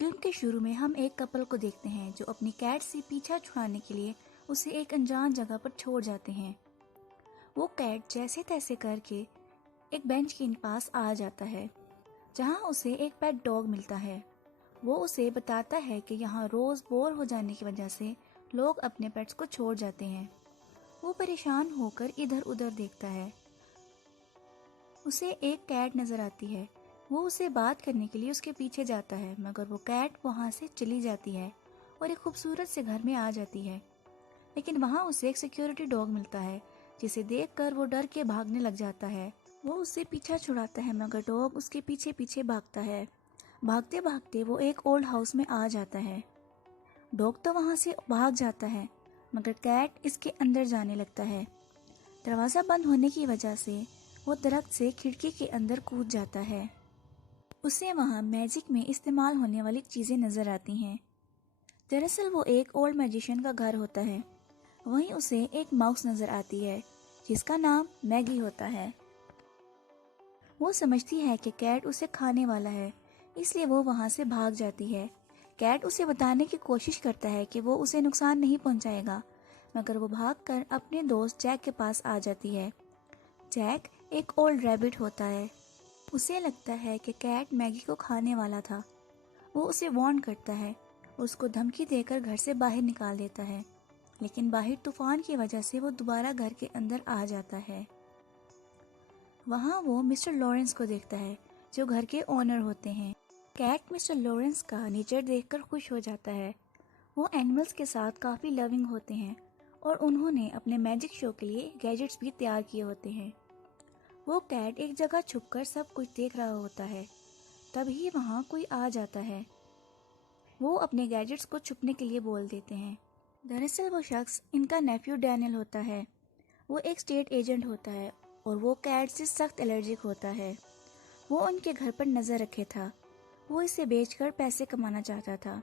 Film के शुरू में हम एक कपल को देखते हैं जो अपनी कैट से पीछा छुड़ाने के लिए उसे एक अनजान जगह पर छोड़ जाते हैं। वो कैट जैसे तैसे करके एक बेंच के पास आ जाता है जहां उसे एक पेट डॉग मिलता है। वो उसे बताता है कि यहाँ रोज बोर हो जाने की वजह से लोग अपने पेट्स को छोड़ जाते हैं। वो परेशान होकर इधर उधर देखता है। उसे एक कैट नजर आती है। वो उसे बात करने के लिए उसके पीछे जाता है, मगर वो कैट वहां से चली जाती है और एक खूबसूरत से घर में आ जाती है। लेकिन वहां उसे एक सिक्योरिटी डॉग मिलता है जिसे देखकर वो डर के भागने लग जाता है। वो उससे पीछा छुड़ाता है, मगर डॉग उसके पीछे पीछे भागता है। भागते भागते वो एक ओल्ड हाउस में आ जाता है। डॉग तो वहां से भाग जाता है, मगर कैट इसके अंदर जाने लगता है। दरवाजा बंद होने की वजह से वो दरख्त से खिड़की के अंदर कूद जाता है। उसे वहां मैजिक में इस्तेमाल होने वाली चीजें नजर आती हैं। दरअसल वो एक ओल्ड मैजिशियन का घर होता है। वहीं उसे एक माउस नजर आती है जिसका नाम मैगी होता है। वो समझती है कि कैट उसे खाने वाला है, इसलिए वो वहां से भाग जाती है। कैट उसे बताने की कोशिश करता है कि वो उसे नुकसान नहीं पहुंचाएगा, मगर वो भागकर अपने दोस्त जैक के पास आ जाती है। जैक एक ओल्ड रैबिट होता है। उसे लगता है कि कैट मैगी को खाने वाला था। वो उसे वार्न करता है और उसको धमकी देकर घर से बाहर निकाल देता है, लेकिन बाहर तूफान की वजह से वो दोबारा घर के अंदर आ जाता है। वहाँ वो मिस्टर लॉरेंस को देखता है जो घर के ओनर होते हैं। कैट मिस्टर लॉरेंस का नेचर देखकर खुश हो जाता है। वो एनिमल्स के साथ काफी लविंग होते हैं और उन्होंने अपने मैजिक शो के लिए गैजेट्स भी तैयार किए होते हैं। वो कैट एक जगह छुपकर सब कुछ देख रहा होता है, तभी वहाँ कोई आ जाता है। वो अपने गैजेट्स को छुपने के लिए बोल देते हैं। दरअसल वो शख्स इनका नेफ्यू डैनियल होता है। वो एक स्टेट एजेंट होता है और वो कैट से सख्त एलर्जिक होता है। वो उनके घर पर नजर रखे था। वो इसे बेचकर पैसे कमाना चाहता था।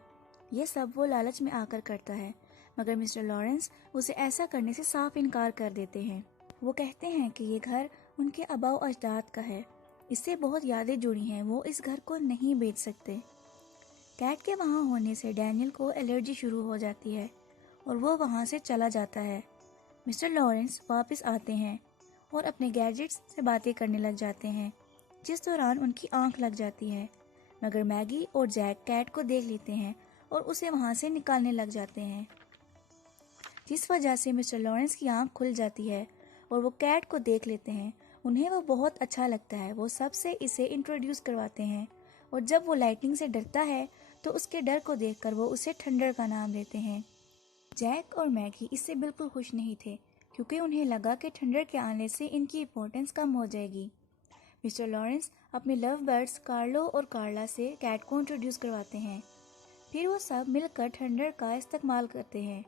ये सब वो लालच में आकर करता है, मगर मिस्टर लॉरेंस उसे ऐसा करने से साफ इनकार कर देते हैं। वो कहते हैं कि ये घर उनके आबाओ अजदाद का है, इससे बहुत यादें जुड़ी हैं, वो इस घर को नहीं बेच सकते। कैट के वहाँ होने से डैनियल को एलर्जी शुरू हो जाती है और वो वहाँ से चला जाता है। मिस्टर लॉरेंस वापस आते हैं और अपने गैजेट्स से बातें करने लग जाते हैं, जिस दौरान उनकी आंख लग जाती है। मगर मैगी और जैक कैट को देख लेते हैं और उसे वहाँ से निकालने लग जाते हैं, जिस वजह से मिस्टर लॉरेंस की आंख खुल जाती है और वो कैट को देख लेते हैं। उन्हें वो बहुत अच्छा लगता है। वो सबसे इसे इंट्रोड्यूस करवाते हैं और जब वो लाइटनिंग से डरता है तो उसके डर को देखकर वो उसे थंडर का नाम देते हैं। जैक और मैगी इससे बिल्कुल खुश नहीं थे, क्योंकि उन्हें लगा कि थंडर के आने से इनकी इम्पोर्टेंस कम हो जाएगी। मिस्टर लॉरेंस अपने लव बर्ड्स कार्लो और कार्ला से कैट को इंट्रोड्यूस करवाते हैं। फिर वो सब मिलकर थंडर का इस्तेमाल करते हैं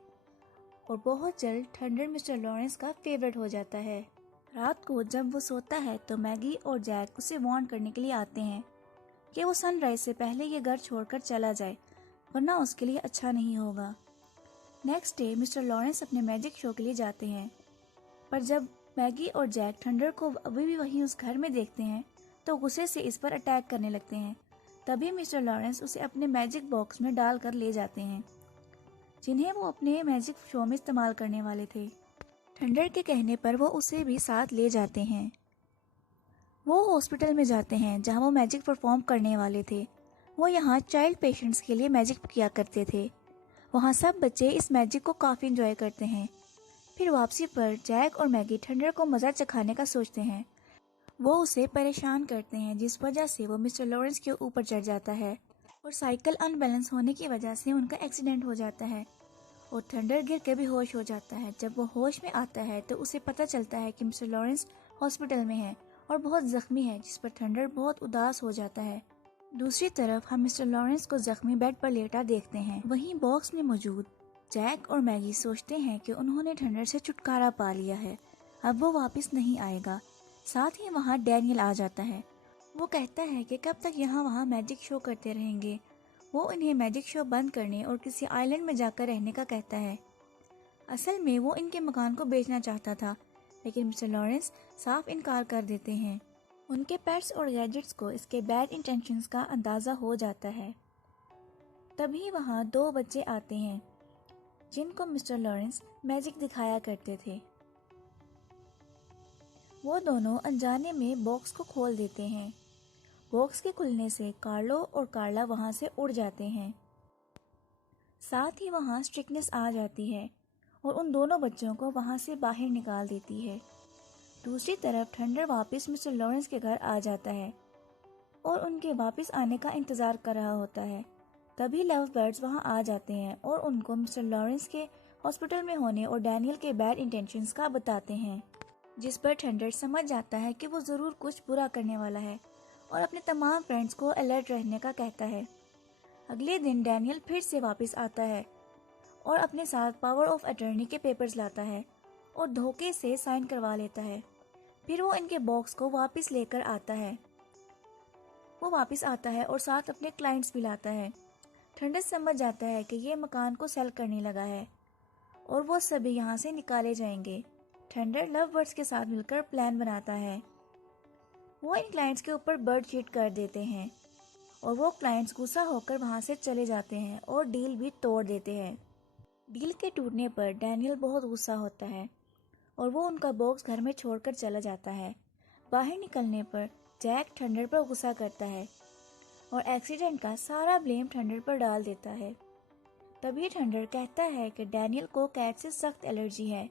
और बहुत जल्द थंडर मिस्टर लॉरेंस का फेवरेट हो जाता है। रात को जब वो सोता है तो मैगी और जैक उसे वार्न करने के लिए आते हैं कि वो सनराइज से पहले ये घर छोड़कर चला जाए, वरना उसके लिए अच्छा नहीं होगा। नेक्स्ट डे मिस्टर लॉरेंस अपने मैजिक शो के लिए जाते हैं, पर जब मैगी और जैक थंडर को अभी भी वहीं उस घर में देखते हैं तो गुस्से से इस पर अटैक करने लगते हैं। तभी मिस्टर लॉरेंस उसे अपने मैजिक बॉक्स में डालकर ले जाते हैं, जिन्हें वो अपने मैजिक शो में इस्तेमाल करने वाले थे। थंडर के कहने पर वो उसे भी साथ ले जाते हैं। वो हॉस्पिटल में जाते हैं जहां वो मैजिक परफॉर्म करने वाले थे। वो यहाँ चाइल्ड पेशेंट्स के लिए मैजिक किया करते थे। वहाँ सब बच्चे इस मैजिक को काफी एंजॉय करते हैं। फिर वापसी पर जैक और मैगी थंडर को मजा चखाने का सोचते हैं। वो उसे परेशान करते हैं, जिस वजह से वो मिस्टर लॉरेंस के ऊपर चढ़ जाता है और साइकिल अनबैलेंस होने की वजह से उनका एक्सीडेंट हो जाता है और थंडर गिर के भी होश हो जाता है। जब वो होश में आता है तो उसे पता चलता है कि मिस्टर लॉरेंस हॉस्पिटल में है और बहुत जख्मी है, जिस पर थंडर बहुत उदास हो जाता है। दूसरी तरफ हम मिस्टर लॉरेंस को जख्मी बेड पर लेटा देखते हैं। वहीं बॉक्स में मौजूद जैक और मैगी सोचते हैं कि उन्होंने थंडर से छुटकारा पा लिया है, अब वो वापस नहीं आएगा। साथ ही वहाँ डैनियल आ जाता है। वो कहता है कि कब तक यहाँ वहाँ मैजिक शो करते रहेंगे। वो इन्हें मैजिक शो बंद करने और किसी आइलैंड में जाकर रहने का कहता है। असल में वो इनके मकान को बेचना चाहता था, लेकिन मिस्टर लॉरेंस साफ इनकार कर देते हैं। उनके पेट्स और गैजेट्स को इसके बैड इंटेंशंस का अंदाजा हो जाता है। तभी वहाँ दो बच्चे आते हैं जिनको मिस्टर लॉरेंस मैजिक दिखाया करते थे। वो दोनों अनजाने में बॉक्स को खोल देते हैं। बॉक्स के खुलने से कार्लो और कार्ला वहाँ से उड़ जाते हैं। साथ ही वहाँ स्ट्रिकनेस आ जाती है और उन दोनों बच्चों को वहाँ से बाहर निकाल देती है। दूसरी तरफ थंडर वापस मिस्टर लॉरेंस के घर आ जाता है और उनके वापस आने का इंतज़ार कर रहा होता है। तभी लव बर्ड्स वहाँ आ जाते हैं और उनको मिस्टर लॉरेंस के हॉस्पिटल में होने और डैनियल के बैड इंटेंशंस का बताते हैं, जिस पर थंडर समझ जाता है कि वो ज़रूर कुछ बुरा करने वाला है और अपने तमाम फ्रेंड्स को अलर्ट रहने का कहता है। अगले दिन डैनियल फिर से वापस आता है और अपने साथ पावर ऑफ अटर्नी के पेपर्स लाता है और धोखे से साइन करवा लेता है। फिर वो इनके बॉक्स को वापस लेकर आता है। वो वापस आता है और साथ अपने क्लाइंट्स भी लाता है। थंडर समझ जाता है कि ये मकान को सेल करने लगा है और वो सभी यहाँ से निकाले जाएंगे। थंडर लव बर्ड्स के साथ मिलकर प्लान बनाता है। वो इन क्लाइंट्स के ऊपर बर्ड शीट कर देते हैं और वो क्लाइंट्स गुस्सा होकर वहाँ से चले जाते हैं और डील भी तोड़ देते हैं। डील के टूटने पर डैनियल बहुत गुस्सा होता है और वो उनका बॉक्स घर में छोड़कर चला जाता है। बाहर निकलने पर जैक थंडर पर गुस्सा करता है और एक्सीडेंट का सारा ब्लेम थंडर पर डाल देता है। तभी थंडर कहता है कि डैनियल को कैट से सख्त एलर्जी है,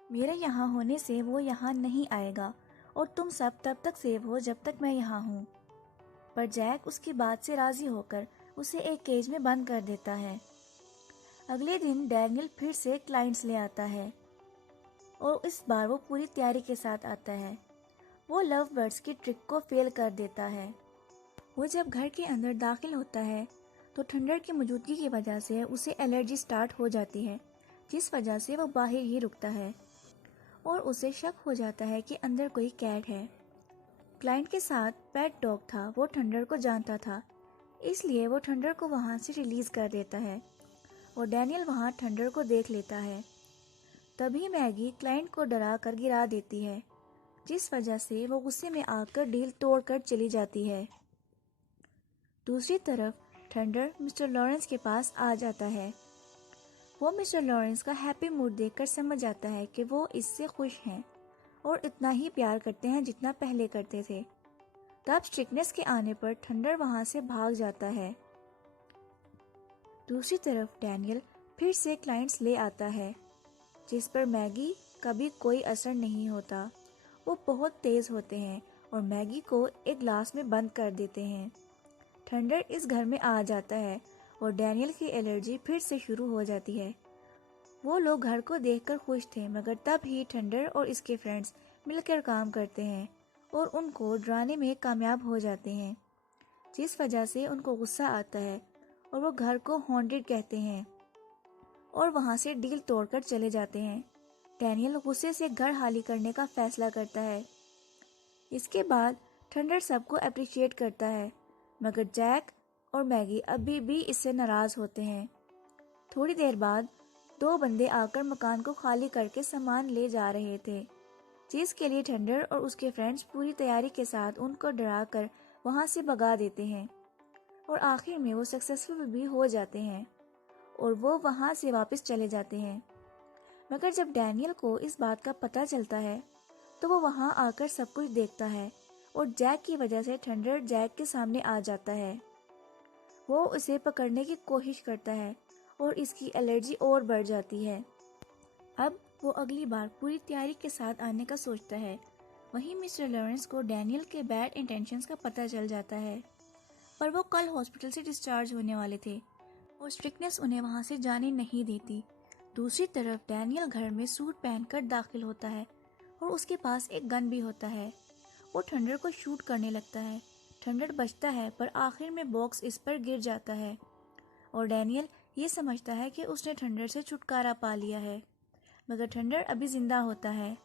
मेरे यहाँ होने से वो यहाँ नहीं आएगा और तुम सब तब तक सेव हो जब तक मैं यहाँ हूँ। पर जैक उसकी बात से राजी होकर उसे एक केज में बंद कर देता है। अगले दिन डैनियल फिर से क्लाइंट्स ले आता है और इस बार वो पूरी तैयारी के साथ आता है। वो लव बर्ड्स की ट्रिक को फेल कर देता है। वो जब घर के अंदर दाखिल होता है तो थंडर की मौजूदगी की वजह से उसे एलर्जी स्टार्ट हो जाती है, जिस वजह से वो बाहर ही रुकता है और उसे शक हो जाता है कि अंदर कोई कैट है। क्लाइंट के साथ पेट डॉग था, वो थंडर को जानता था, इसलिए वो थंडर को वहाँ से रिलीज कर देता है और डैनियल वहाँ थंडर को देख लेता है। तभी मैगी क्लाइंट को डरा कर गिरा देती है, जिस वजह से वो गुस्से में आकर डील तोड़कर चली जाती है। दूसरी तरफ थंडर मिस्टर लॉरेंस के पास आ जाता है। वो मिस्टर लॉरेंस का हैप्पी मूड देखकर समझ जाता है कि वो इससे खुश हैं और इतना ही प्यार करते हैं जितना पहले करते थे। तब स्ट्रिकनेस के आने पर थंडर वहां से भाग जाता है। दूसरी तरफ डैनियल फिर से क्लाइंट्स ले आता है, जिस पर मैगी का भी कोई असर नहीं होता। वो बहुत तेज होते हैं और मैगी को एक ग्लास में बंद कर देते हैं। थंडर इस घर में आ जाता है और डैनियल की एलर्जी फिर से शुरू हो जाती है। वो लोग घर को देखकर खुश थे, मगर तब ही थंडर और इसके फ्रेंड्स मिलकर काम करते हैं और उनको डराने में कामयाब हो जाते हैं, जिस वजह से उनको गुस्सा आता है और वो घर को हॉन्टेड कहते हैं और वहाँ से डील तोड़कर चले जाते हैं। डैनियल गुस्से से घर खाली करने का फैसला करता है। इसके बाद थंडर सबको अप्रिशिएट करता है, मगर जैक और मैगी अभी भी इससे नाराज होते हैं। थोड़ी देर बाद दो बंदे आकर मकान को खाली करके सामान ले जा रहे थे, जिसके लिए थंडर और उसके फ्रेंड्स पूरी तैयारी के साथ उनको डराकर वहां से भगा देते हैं और आखिर में वो सक्सेसफुल भी हो जाते हैं और वो वहां से वापस चले जाते हैं। मगर जब डैनियल को इस बात का पता चलता है तो वो वहां आकर सब कुछ देखता है और जैक की वजह से थंडर जैक के सामने आ जाता है। वो उसे पकड़ने की कोशिश करता है और इसकी एलर्जी और बढ़ जाती है। अब वो अगली बार पूरी तैयारी के साथ आने का सोचता है। वहीं मिस्टर लॉरेंस को डैनियल के बैड इंटेंशंस का पता चल जाता है, पर वो कल हॉस्पिटल से डिस्चार्ज होने वाले थे और स्ट्रिकनेस उन्हें वहां से जाने नहीं देती। दूसरी तरफ डैनियल घर में सूट पहनकर दाखिल होता है और उसके पास एक गन भी होता है। वो थंडर को शूट करने लगता है। थंडर बचता है, पर आखिर में बॉक्स इस पर गिर जाता है और डैनियल ये समझता है कि उसने थंडर से छुटकारा पा लिया है, मगर थंडर अभी जिंदा होता है।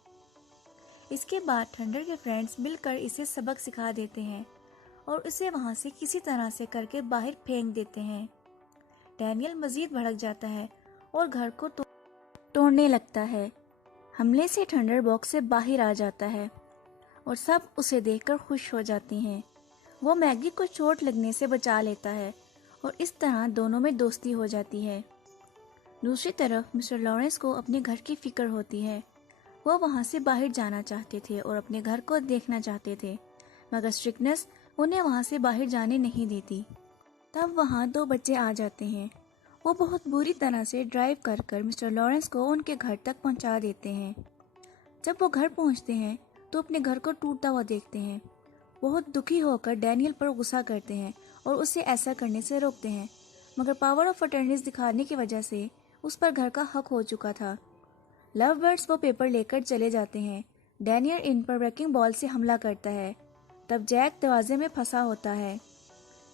इसके बाद थंडर के फ्रेंड्स मिलकर इसे सबक सिखा देते हैं और उसे वहां से किसी तरह से करके बाहर फेंक देते हैं। डैनियल मजीद भड़क जाता है और घर को तोड़ने लगता है। हमले से थंडर बॉक्स से बाहर आ जाता है और सब उसे देखकर खुश हो जाते हैं। वो मैगी को चोट लगने से बचा लेता है और इस तरह दोनों में दोस्ती हो जाती है। दूसरी तरफ मिस्टर लॉरेंस को अपने घर की फिक्र होती है। वो वहाँ से बाहर जाना चाहते थे और अपने घर को देखना चाहते थे, मगर स्ट्रिक्टनेस उन्हें वहाँ से बाहर जाने नहीं देती। तब वहाँ 2 बच्चे आ जाते हैं। वो बहुत बुरी तरह से ड्राइव कर कर मिस्टर लॉरेंस को उनके घर तक पहुँचा देते हैं। जब वो घर पहुँचते हैं तो अपने घर को टूटता हुआ देखते हैं। बहुत दुखी होकर डैनियल पर गुस्सा करते हैं और उसे ऐसा करने से रोकते हैं, मगर पावर ऑफ अटर्नीज दिखाने की वजह से उस पर घर का हक हो चुका था। लव बर्ड्स वो पेपर लेकर चले जाते हैं। डैनियल इन पर ब्रेकिंग बॉल से हमला करता है। तब जैक दरवाजे में फंसा होता है।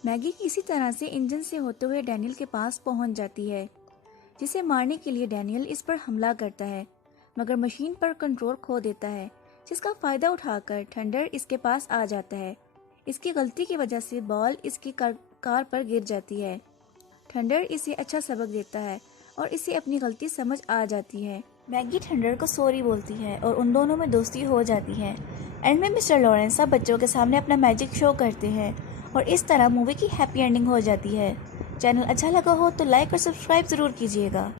मैगी किसी तरह से इंजन से होते हुए डैनियल के पास पहुंच जाती है, जिसे मारने के लिए डैनियल इस पर हमला करता है, मगर मशीन पर कंट्रोल खो देता है, जिसका फायदा उठाकर थंडर इसके पास आ जाता है। इसकी गलती की वजह से बॉल इसकी कार पर गिर जाती है। थंडर इसे अच्छा सबक देता है और इसे अपनी गलती समझ आ जाती है। मैगी थंडर को सॉरी बोलती है और उन दोनों में दोस्ती हो जाती है। एंड में मिस्टर लॉरेंस सब बच्चों के सामने अपना मैजिक शो करते हैं और इस तरह मूवी की हैप्पी एंडिंग हो जाती है। चैनल अच्छा लगा हो तो लाइक और सब्सक्राइब जरूर कीजिएगा।